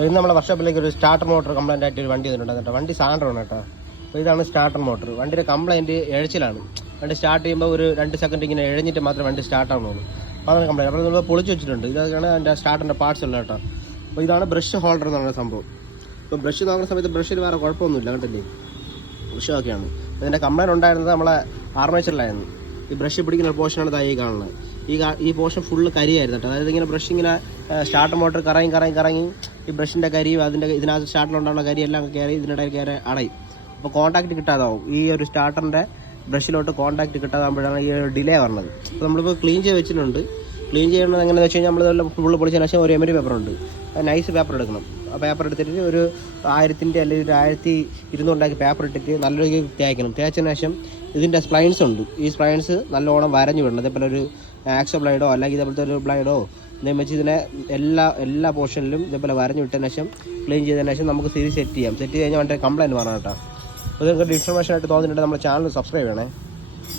ഇന്ന് നമ്മുടെ വർക്ക്ഷോപ്പിലേക്ക് ഒരു സ്റ്റാർട്ടർ മോട്ടർ കംപ്ലൈൻ്റ് ആയിട്ട് ഒരു വണ്ടി വന്നിട്ടുണ്ട് കേട്ടോ. വണ്ടി സാൻഡ്രോണ് കേട്ടോ. അപ്പോൾ ഇതാണ് സ്റ്റാർട്ടർ മോട്ടർ. വണ്ടിയുടെ കംപ്ലൈൻറ്റ് എഴച്ചിലാണ്. വണ്ടി സ്റ്റാർട്ട് ചെയ്യുമ്പോൾ ഒരു 2 സെക്കൻഡ് ഇങ്ങനെ എഴഞ്ഞിട്ട് മാത്രമേ വണ്ടി സ്റ്റാർട്ട് ആവുന്നുള്ളൂ. അപ്പോൾ അതാണ് കംപ്ലൈൻറ്റ്. അപ്പോൾ നമ്മൾ പൊളിച്ച് വെച്ചിട്ടുണ്ട്. ഇതാണ് അതിൻ്റെ സ്റ്റാർട്ടറിൻ്റെ പാർട്സ് ഉള്ളത് കേട്ടോ. അപ്പോൾ ഇതാണ് ബ്രഷ് ഹോൾഡർ എന്ന് പറയുന്ന സംഭവം. ഇപ്പോൾ ബ്രഷ് നോക്കുന്ന സമയത്ത് ബ്രഷിന് വേറെ കുഴപ്പമൊന്നുമില്ല കണ്ടില്ലേ, ബ്രഷ് ഒക്കെയാണ്. അതിൻ്റെ കംപ്ലൈൻറ്റ് ഉണ്ടായിരുന്നത് നമ്മളെ ആർമേച്ചറിലായിരുന്നു. ഈ ബ്രഷ് പിടിക്കുന്ന പോർഷനാണ് തായി കാണുന്നത്. ഈ പോർഷൻ ഫുള്ള് കരിയായിരുന്നു കേട്ടോ. അതായത് ഇങ്ങനെ ബ്രഷ് ഇങ്ങനെ സ്റ്റാർട്ടർ മോട്ടർ കറങ്ങി ഈ ബ്രഷിൻ്റെ കരിയും ഇതിനകത്ത് സ്റ്റാർട്ടറിലുണ്ടാകുന്ന കരി എല്ലാം കയറി ഇതിനിടയിൽ കയറി അടയും. അപ്പോൾ കോൺടാക്റ്റ് കിട്ടാതാവും. ഈ ഒരു സ്റ്റാർട്ടറിൻ്റെ ബ്രഷിലോട്ട് കോൺടാക്റ്റ് കിട്ടാതാകുമ്പോഴാണ് ഈ ഒരു ഡിലേ വരുന്നത്. അപ്പോൾ നമ്മളിപ്പോൾ ക്ലീൻ ചെയ്ത് വെച്ചിട്ടുണ്ട്. ക്ലീൻ ചെയ്യുന്നത് എങ്ങനെയാണെന്ന് വെച്ച് കഴിഞ്ഞാൽ നമ്മൾ ഫുള്ള് പൊളിച്ചതിന് ശേഷം ഒരു എമരി പേപ്പറുണ്ട്, നൈസ് പേപ്പർ എടുക്കണം. ആ പേപ്പർ എടുത്തിട്ട് ഒരു 1000 അല്ലെങ്കിൽ ഒരു 1200 പേപ്പർ ഇട്ടിട്ട് നല്ലൊരു തേക്കണം. തേച്ചതിന് ശേഷം ഇതിൻ്റെ സ്പ്ലൈൻസ് ഉണ്ട്. ഈ സ്പ്ലൈൻസ് നല്ലോണം വരഞ്ഞു വിടണം. അതേപോലെ ഒരു ആക്സോ ബ്ലൈഡോ അല്ലെങ്കിൽ ഇതേപോലത്തെ ഒരു ബ്ലൈഡോ ഇതേ വെച്ച് ഇതിനെ എല്ലാ പോർഷനിലും ഇതേപോലെ വരഞ്ഞു വിട്ടതിന് ശേഷം ക്ലീൻ ചെയ്തതിന് ശേഷം നമുക്ക് സെറ്റ് ചെയ്യാം. സെറ്റ് ചെയ്ത് കഴിഞ്ഞാൽ വണ്ടി കംപ്ലൈൻറ്റ് പറഞ്ഞാൽ കേട്ടോ. അപ്പോൾ നിങ്ങൾക്ക് ഇൻഫർമേഷൻ ആയിട്ട് തോന്നിയിട്ട് നമ്മുടെ ചാനൽ സബ്സ്ക്രൈബ് ചെയ്യണേ.